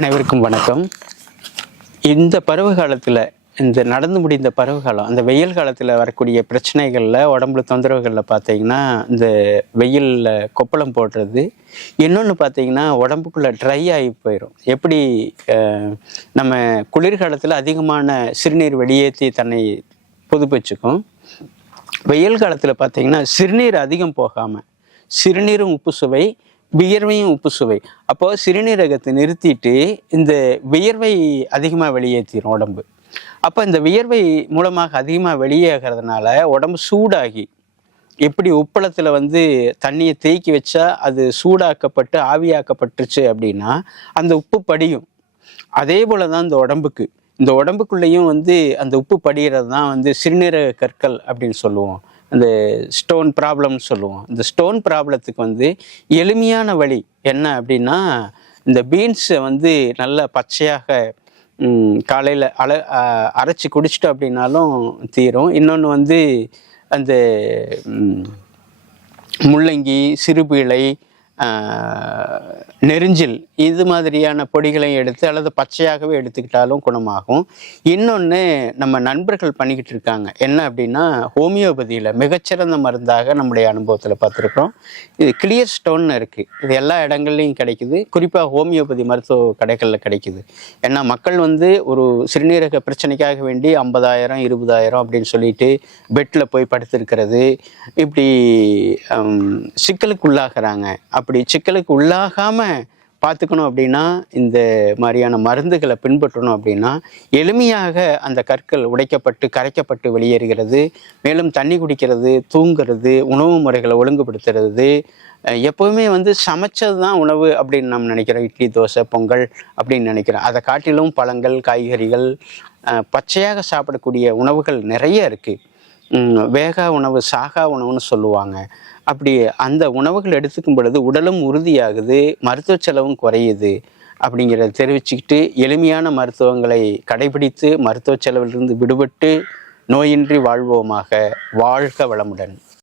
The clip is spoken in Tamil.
அனைவருக்கும் வணக்கம். இந்த பருவ காலத்தில், இந்த நடந்து முடிந்த பருவகாலம், அந்த வெயில் காலத்தில் வரக்கூடிய பிரச்சனைகளில், உடம்புல தொந்தரவுகளில் பார்த்தீங்கன்னா, இந்த வெயிலில் கொப்பளம் போடுறது, இன்னொன்று பார்த்தீங்கன்னா உடம்புக்குள்ளே ட்ரை ஆகி போயிடும். எப்படி நம்ம குளிர்காலத்தில் அதிகமான சிறுநீர் வெளியேற்றி தன்னை புதுப்பிச்சுக்கும், வெயில் காலத்தில் பார்த்தீங்கன்னா சிறுநீர் அதிகம் போகாமல், சிறுநீரும் உப்பு சுவை, வியர்வையும் உப்பு சுவை. அப்போ சிறுநீரகத்தை நிறுத்திட்டு இந்த வியர்வை அதிகமாக வெளியேற்றிடும் உடம்பு. அப்போ இந்த வியர்வை மூலமாக அதிகமாக வெளியேகிறதுனால உடம்பு சூடாகி, எப்படி உப்பளத்தில் தண்ணியை தேக்கி வச்சா அது சூடாக்கப்பட்டு ஆவியாக்கப்பட்டுருச்சு அப்படின்னா அந்த உப்பு படியும். அதே போல தான் இந்த உடம்புக்குள்ளேயும் அந்த உப்பு படிகிறது தான் சிறுநீரக கற்கள் அப்படின்னு சொல்லுவோம். அந்த ஸ்டோன் ப்ராப்ளம்னு சொல்லுவோம். இந்த ஸ்டோன் ப்ராப்ளத்துக்கு எளிமையான வழி என்ன அப்படின்னா, இந்த பீன்ஸை நல்லா பச்சையாக காலையில் அரைச்சி குடிச்சிட்டோம் அப்படின்னாலும் தீரும். இன்னொன்று அந்த முள்ளங்கி, சிறுபீளை, நெரிஞ்சில், இது மாதிரியான பொடிகளையும் எடுத்து அல்லது பச்சையாகவே எடுத்துக்கிட்டாலும் குணமாகும். இன்னொன்று நம்ம நண்பர்கள் பண்ணிக்கிட்டு இருக்காங்க. என்ன அப்படின்னா, ஹோமியோபதியில் மிகச்சிறந்த மருந்தாக நம்முடைய அனுபவத்தில் பார்த்துருக்குறோம். இது கிளியர் ஸ்டோன்னு இருக்குது. இது எல்லா இடங்கள்லையும் கிடைக்குது. குறிப்பாக ஹோமியோபதி மருத்துவ கடைகளில் கிடைக்குது. ஏன்னா மக்கள் ஒரு சிறுநீரக பிரச்சனைக்காக வேண்டி 50,000 20,000 அப்படின்னு சொல்லிட்டு பெட்டில் போய் படுத்திருக்கிறது, இப்படி சிக்கலுக்கு உள்ளாகிறாங்க. அப்படி சிக்கலுக்கு உள்ளாகாமல் பார்த்துக்கணும் அப்படின்னா, இந்த மாதிரியான மருந்துகளை பின்பற்றணும் அப்படின்னா, எளிமையாக அந்த கற்கள் உடைக்கப்பட்டு கரைக்கப்பட்டு வெளியேறுகிறது. மேலும் தண்ணி குடிக்கிறது, தூங்கிறது, உணவு முறைகளை ஒழுங்குபடுத்துறது, எப்போவுமே சமைச்சது தான் உணவு அப்படின்னு நம்ம நினைக்கிறோம். இட்லி, தோசை, பொங்கல் அப்படின்னு நினைக்கிறோம். அதை காட்டிலும் பழங்கள், காய்கறிகள், பச்சையாக சாப்பிடக்கூடிய உணவுகள் நிறைய இருக்குது. வேகா உணவு, சாகா உணவுன்னு சொல்லுவாங்க. அப்படி அந்த உணவுகள் எடுத்துக்கும் பொழுது உடலும் உறுதியாகுது, மருத்துவ செலவும் குறையுது அப்படிங்கிறத தெரிவிச்சுக்கிட்டு, எளிமையான மருத்துவங்களை கடைபிடித்து மருத்துவ செலவிலிருந்து விடுபட்டு நோயின்றி வாழ்வோமாக. வாழ்க வளமுடன்.